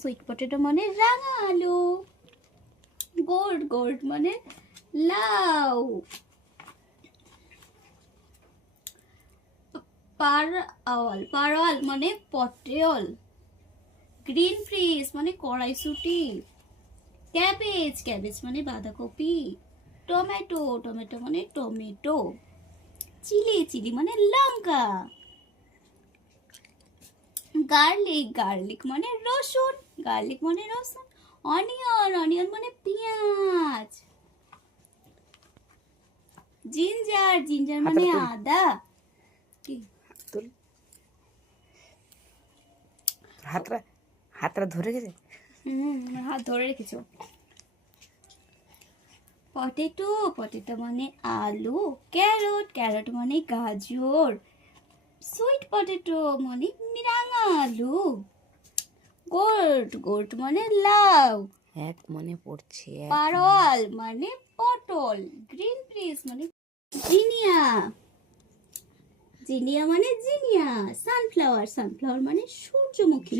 Sweet potato মানে রাঙা আলু। গোর্ড গোর্ড মানে লাউ। পারওয়াল মানে পটেল। গ্রিন ফিশ মানে কড়াইশুঁটি। ক্যাবেজ মানে বাঁধাকপি। টমেটো মানে টমেটো। চিলি মানে লঙ্কা। গার্লিক মানে রসুন। অনিয়ন মানে পেঁয়াজ। জিঞ্জার মানে আদা। হাতটা ধরে গেছে। হাত ধরে রেখেছো। পটেটো মানে আলু। ক্যারট মানে গাজর। সুইট পটেটো মানে রাঙা আলু। গোর্ড মানে লাউ। এক মনে পড়ছে। পারওয়াল মানে পটল। গ্রিন ফিশ মানে জিনিয়া মানে জিনিয়া। সানফ্লাওয়ার মানে সূর্যমুখী।